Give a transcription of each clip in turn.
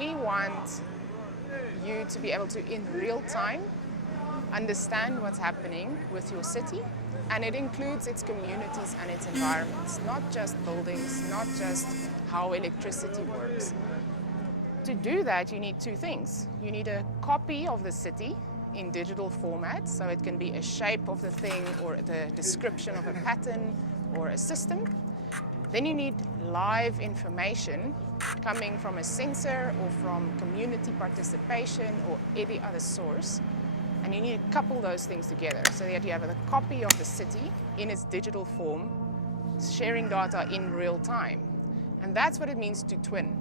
we want you to be able to, in real time, understand what's happening with your city, and it includes its communities and its environments, not just buildings, not just how electricity works. To do that, you need two things. You need a copy of the city in digital format, so it can be a shape of the thing or the description of a pattern or a system. Then you need live information coming from a sensor or from community participation or any other source. And you need to couple those things together so that you have a copy of the city in its digital form, sharing data in real time. And that's what it means to twin.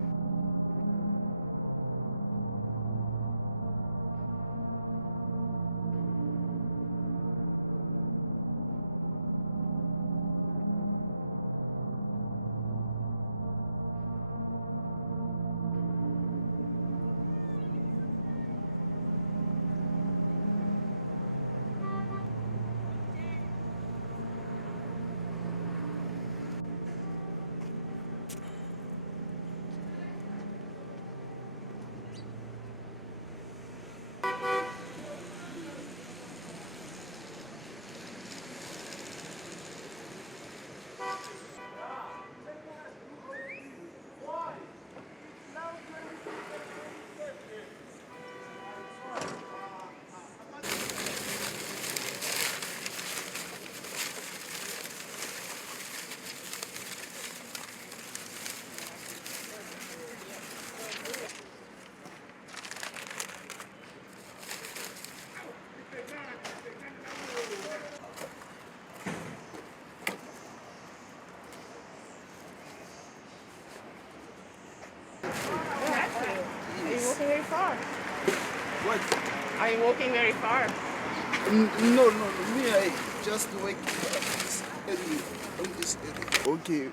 Very far. What? Are you walking very far? No. Me, I just work on this area. Okay.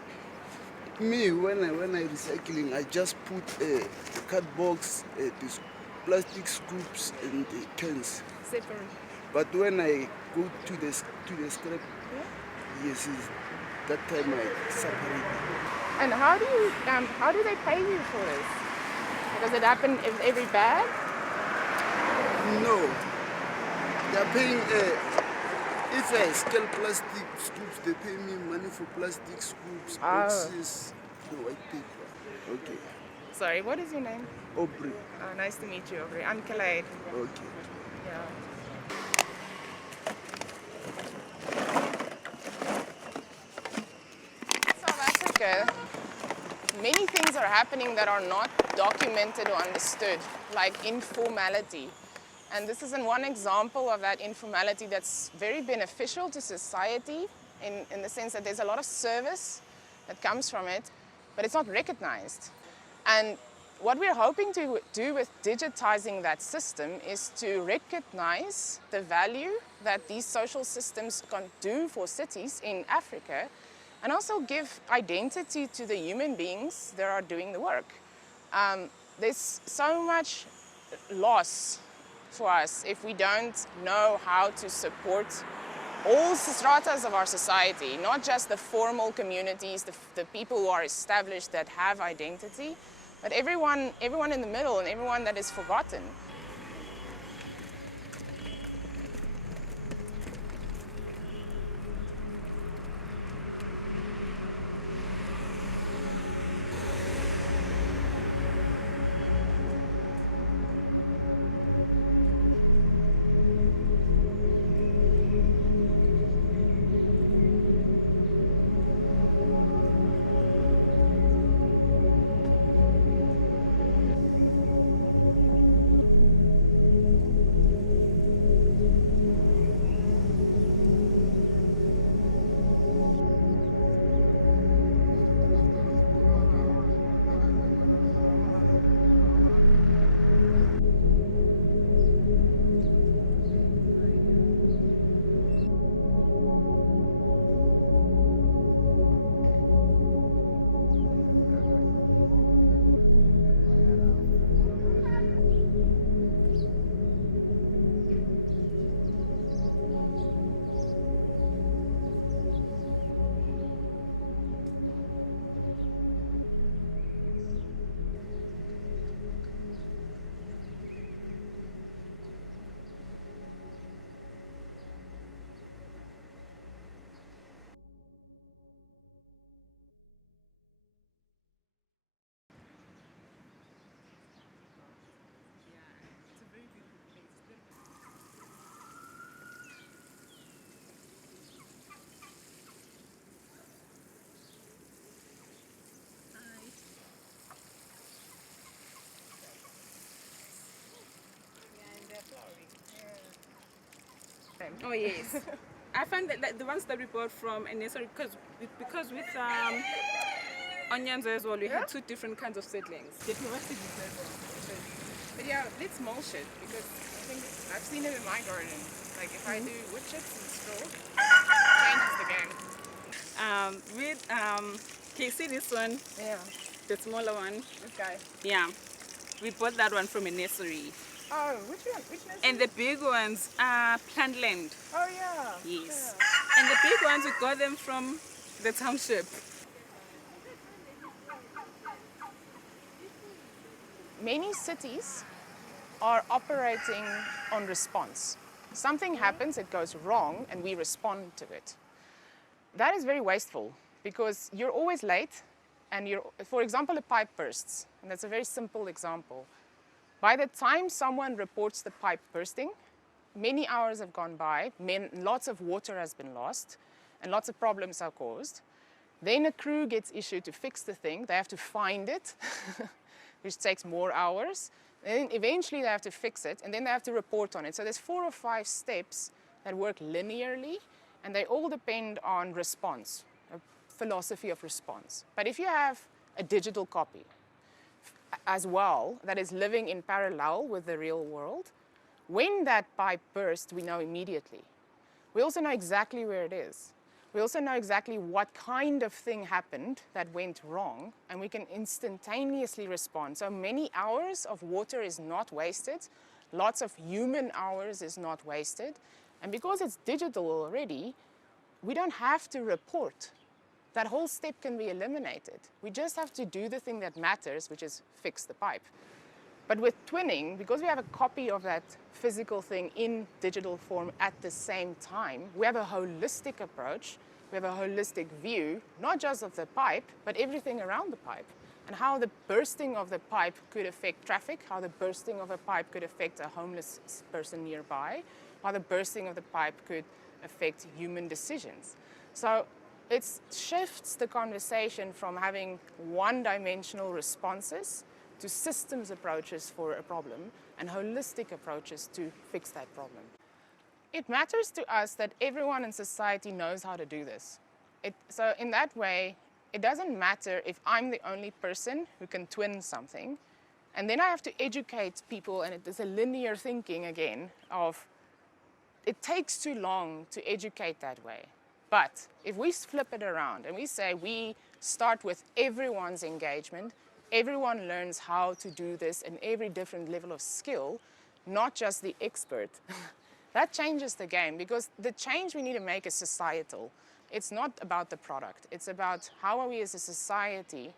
Me, when I recycling, I just put the card box, these plastic scoops, and the cans. Separate. But when I go to the scrap, yes, that time I separate. And how do they pay you for this? Does it happen in every bag? No. They're paying, if I scale plastic scoops, they pay me money for plastic scoops, boxes, the white paper. Okay. Sorry, what is your name? Aubrey. Nice to meet you, Aubrey. I'm Calayde. Okay. Yeah. South Africa, many things are happening that are not documented or understood, like informality. And this is one example of that informality that's very beneficial to society in the sense that there's a lot of service that comes from it, but it's not recognized. And what we're hoping to do with digitizing that system is to recognize the value that these social systems can do for cities in Africa, and also give identity to the human beings that are doing the work. There's so much loss for us if we don't know how to support all stratas of our society, not just the formal communities, the people who are established that have identity, but everyone in the middle and everyone that is forgotten. them. Oh yes. I find that the ones that we bought from a nursery, because with onions as well, we had two different kinds of seedlings. But yeah, let's mulch it because I think I've seen it in my garden. Like if I do wood chips and straw, it changes the game. Can you see this one? Yeah. The smaller one? This guy. Yeah. We bought that one from a nursery. Oh, which one? Which nursery? And the big ones are Plantland. Oh yeah. Yes. Yeah. And the big ones, we got them from the township. Many cities are operating on response. Something happens, it goes wrong, and we respond to it. That is very wasteful because you're always late and for example, a pipe bursts, and that's a very simple example. By the time someone reports the pipe bursting, many hours have gone by, lots of water has been lost, and lots of problems are caused. Then a crew gets issued to fix the thing. They have to find it, which takes more hours. And then eventually they have to fix it, and then they have to report on it. So there's 4 or 5 steps that work linearly, and they all depend on response, a philosophy of response. But if you have a digital copy as well that is living in parallel with the real world, when that pipe bursts, we know immediately. We also know exactly where it is. We also know exactly what kind of thing happened that went wrong, and we can instantaneously respond. So many hours of water is not wasted. Lots of human hours is not wasted. And because it's digital already, we don't have to report. That whole step can be eliminated. We just have to do the thing that matters, which is fix the pipe. But with twinning, because we have a copy of that physical thing in digital form at the same time, we have a holistic approach. We have a holistic view, not just of the pipe, but everything around the pipe, and how the bursting of the pipe could affect traffic, how the bursting of a pipe could affect a homeless person nearby, how the bursting of the pipe could affect human decisions. So it shifts the conversation from having one-dimensional responses to systems approaches for a problem and holistic approaches to fix that problem. It matters to us that everyone in society knows how to do this. So in that way, it doesn't matter if I'm the only person who can twin something, and then I have to educate people, and it is a linear thinking again of it takes too long to educate that way. But if we flip it around and we say we start with everyone's engagement, everyone learns how to do this in every different level of skill, not just the expert, that changes the game, because the change we need to make is societal. It's not about the product. It's about how are we as a society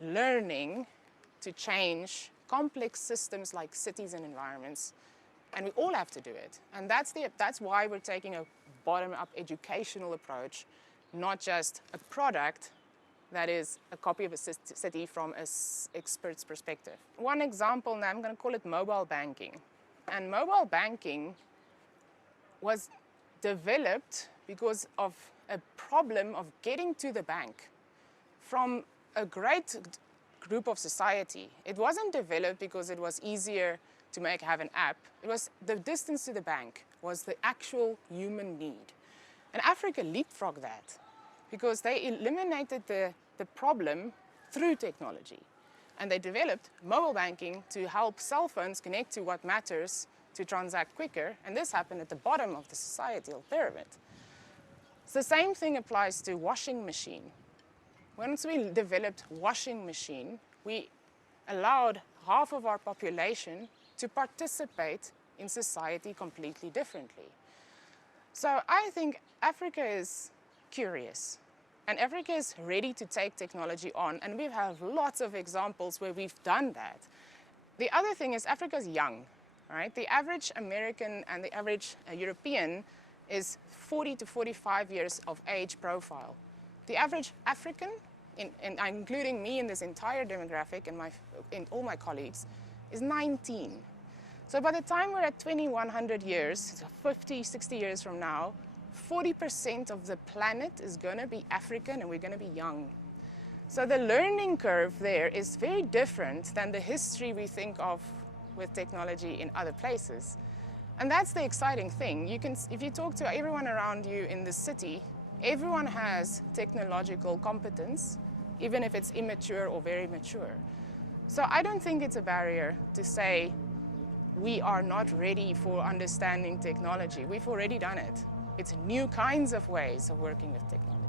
learning to change complex systems like cities and environments. And we all have to do it. And that's why we're taking a bottom-up educational approach, not just a product that is a copy of a city from an expert's perspective. One example, now I'm going to call it mobile banking. And mobile banking was developed because of a problem of getting to the bank from a great group of society. It wasn't developed because it was easier to have an app. It was the distance to the bank was the actual human need. And Africa leapfrogged that because they eliminated the problem through technology. And they developed mobile banking to help cell phones connect to what matters to transact quicker. And this happened at the bottom of the societal pyramid. So the same thing applies to washing machine. Once we developed washing machine, we allowed half of our population to participate in society completely differently. So I think Africa is curious, and Africa is ready to take technology on, and we have lots of examples where we've done that. The other thing is Africa's young, right? The average American and the average European is 40 to 45 years of age profile. The average African, and including me in this entire demographic and all my colleagues, is 19. So by the time we're at 2100 years, 50, 60 years from now, 40% of the planet is going to be African, and we're going to be young. So the learning curve there is very different than the history we think of with technology in other places. And that's the exciting thing. If you talk to everyone around you in the city, everyone has technological competence, even if it's immature or very mature. So I don't think it's a barrier to say we are not ready for understanding technology. We've already done it. It's new kinds of ways of working with technology.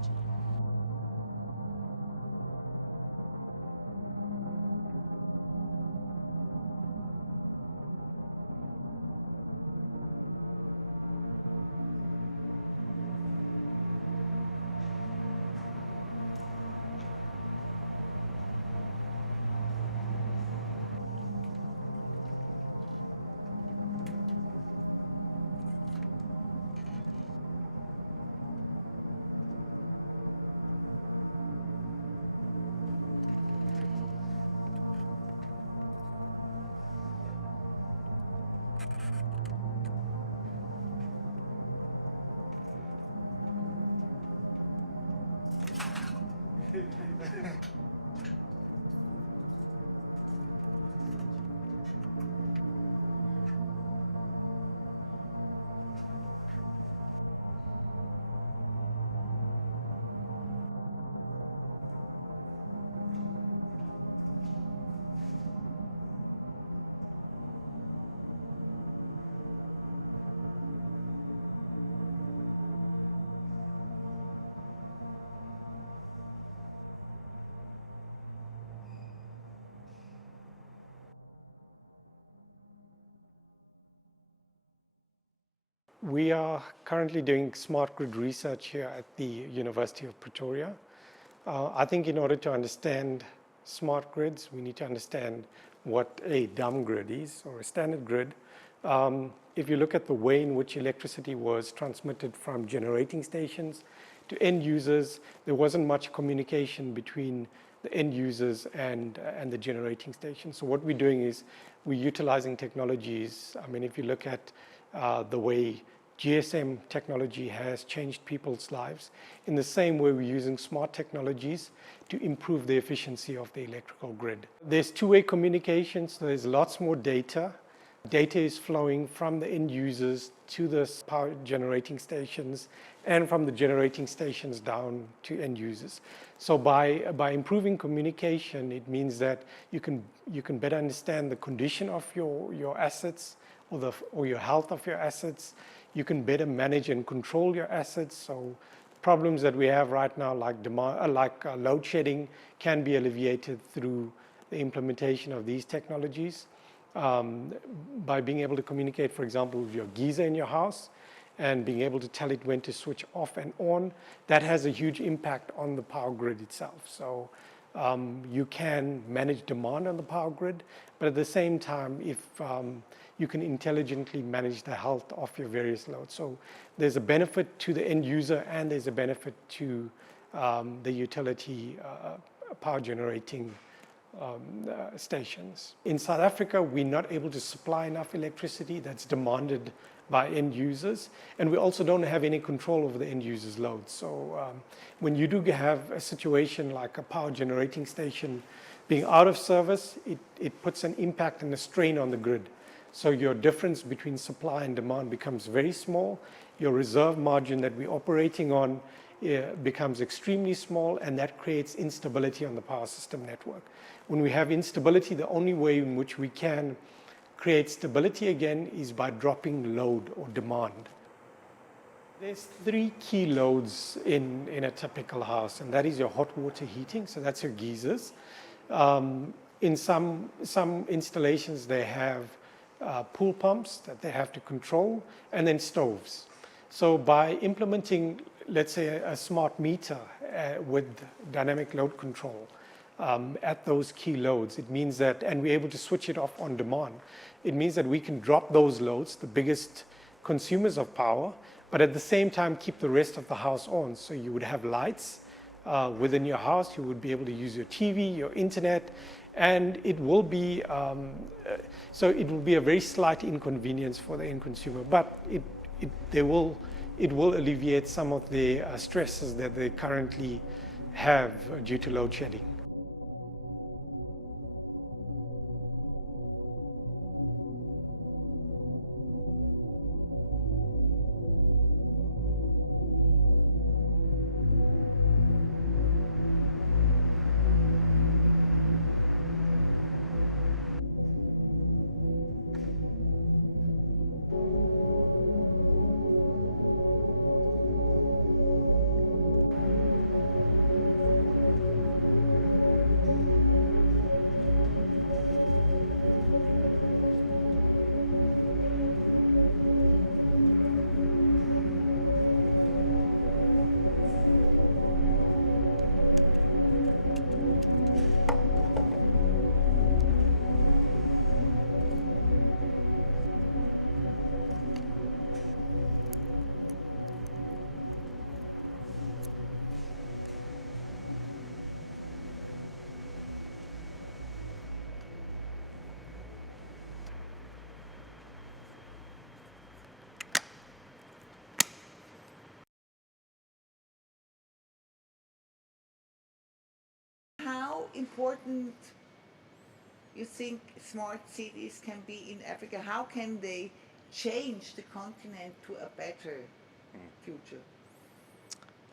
We are currently doing smart grid research here at the University of Pretoria. I think in order to understand smart grids, we need to understand what a dumb grid is, or a standard grid. If you look at the way in which electricity was transmitted from generating stations to end users, there wasn't much communication between the end users and the generating stations. So what we're doing is we're utilizing technologies. I mean, if you look at the way GSM technology has changed people's lives, in the same way we're using smart technologies to improve the efficiency of the electrical grid. There's two-way communication, so there's lots more data. Data is flowing from the end users to the power generating stations, and from the generating stations down to end users. So by improving communication, it means that you can better understand the condition of your assets, or your health of your assets. You can better manage and control your assets. So problems that we have right now, like load shedding, can be alleviated through the implementation of these technologies. By being able to communicate, for example, with your geyser in your house, and being able to tell it when to switch off and on, that has a huge impact on the power grid itself. So you can manage demand on the power grid, but at the same time, if you can intelligently manage the health of your various loads. So there's a benefit to the end user, and there's a benefit to the utility power generating stations. In South Africa, we're not able to supply enough electricity that's demanded by end users, and we also don't have any control over the end users' loads. So when you do have a situation like a power generating station being out of service, it puts an impact and a strain on the grid. So your difference between supply and demand becomes very small. Your reserve margin that we're operating on becomes extremely small, and that creates instability on the power system network. When we have instability, the only way in which we can create stability again is by dropping load or demand. There's three key loads in a typical house, and that is your hot water heating, so that's your geysers. In some installations, they have pool pumps that they have to control, and then stoves. So by implementing, let's say, a smart meter with dynamic load control at those key loads, it means that, and we're able to switch it off on demand, it means that we can drop those loads, the biggest consumers of power, but at the same time keep the rest of the house on. So you would have lights within your house, you would be able to use your TV, your internet, and it will be so it will be a very slight inconvenience for the end consumer, but it will alleviate some of the stresses that they currently have due to load shedding. important you think smart cities can be in Africa? How can they change the continent to a better future?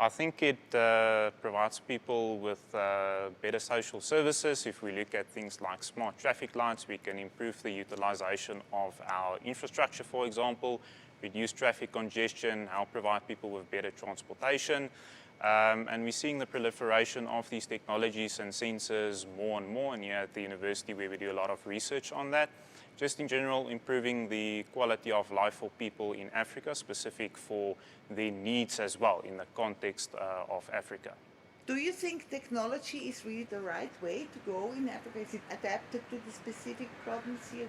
I think it provides people with better social services. If we look at things like smart traffic lights, we can improve the utilization of our infrastructure, for example, reduce traffic congestion, help provide people with better transportation. And we're seeing the proliferation of these technologies and sensors more and more, and here at the university where we do a lot of research on that. Just in general, improving the quality of life for people in Africa, specific for their needs as well in the context of Africa. Do you think technology is really the right way to go in Africa? Is it adapted to the specific problems here?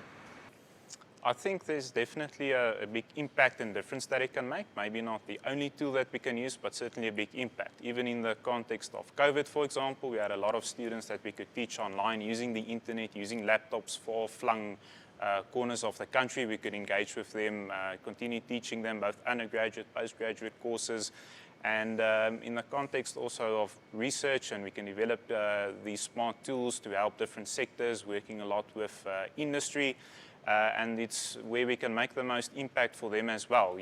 I think there's definitely a big impact and difference that it can make. Maybe not the only tool that we can use, but certainly a big impact. Even in the context of COVID, for example, we had a lot of students that we could teach online using the internet, using laptops for flung corners of the country. We could engage with them, continue teaching them both undergraduate, postgraduate courses. And in the context also of research, and we can develop these smart tools to help different sectors, working a lot with industry. And it's where we can make the most impact for them as well,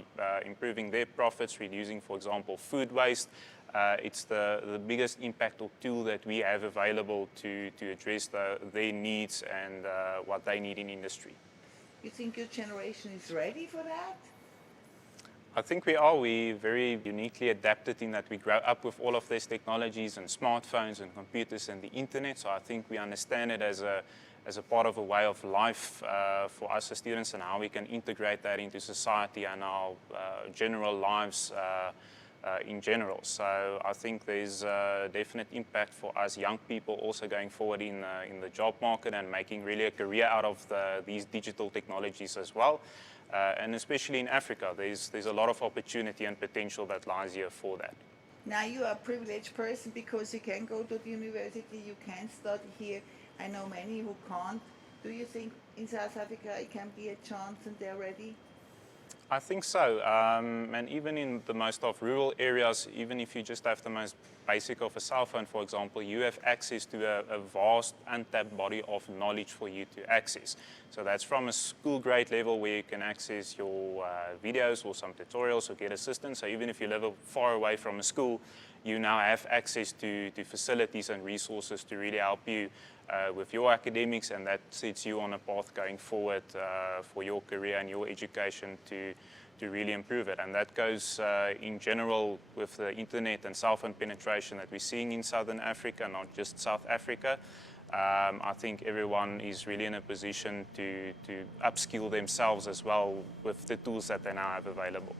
improving their profits, reducing, for example, food waste. It's the biggest impact or tool that we have available to address their needs and what they need in industry. You think your generation is ready for that? I think we are. We're very uniquely adapted in that we grow up with all of these technologies and smartphones and computers and the internet. So I think we understand it as a part of a way of life for us as students, and how we can integrate that into society and our general lives in general. So I think there's a definite impact for us young people also going forward in the job market and making really a career out of these digital technologies as well. And especially in Africa, there's a lot of opportunity and potential that lies here for that. Now you are a privileged person because you can go to the university, you can study here. I know many who can't. Do you think in South Africa it can be a chance and they're ready? I think so. And even in the most of rural areas, even if you just have the most basic of a cell phone, for example, you have access to a vast untapped body of knowledge for you to access. So that's from a school grade level where you can access your videos or some tutorials or get assistance. So even if you live far away from a school, you now have access to facilities and resources to really help you with your academics, and that sets you on a path going forward for your career and your education to really improve it. And that goes in general with the internet and cell phone penetration that we're seeing in Southern Africa, not just South Africa. I think everyone is really in a position to upskill themselves as well with the tools that they now have available.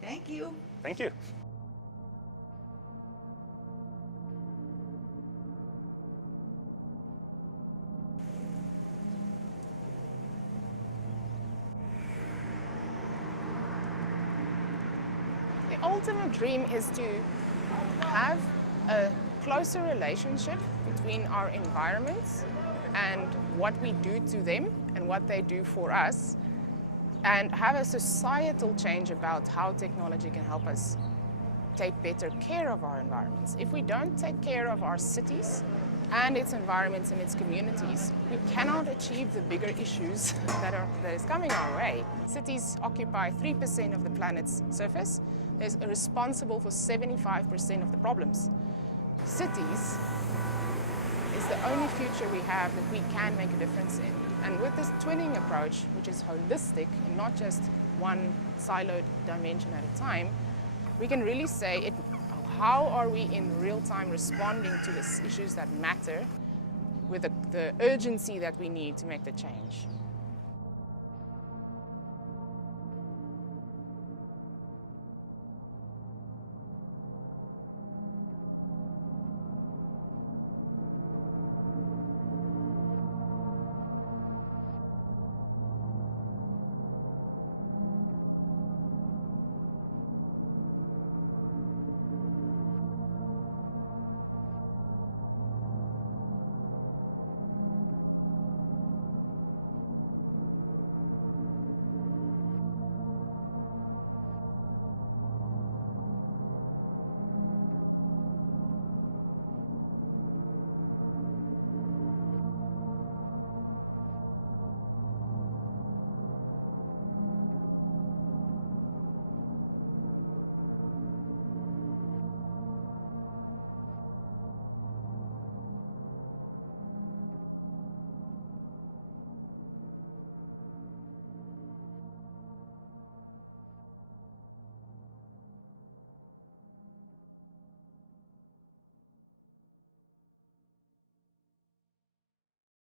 Thank you. Thank you. The ultimate dream is to have a closer relationship between our environments and what we do to them and what they do for us, and have a societal change about how technology can help us take better care of our environments. If we don't take care of our cities and its environments and its communities, we cannot achieve the bigger issues that is coming our way. Cities occupy 3% of the planet's surface. They're responsible for 75% of the problems. Cities is the only future we have that we can make a difference in. And with this twinning approach, which is holistic and not just one siloed dimension at a time, we can really say, how are we in real time responding to the issues that matter with the urgency that we need to make the change?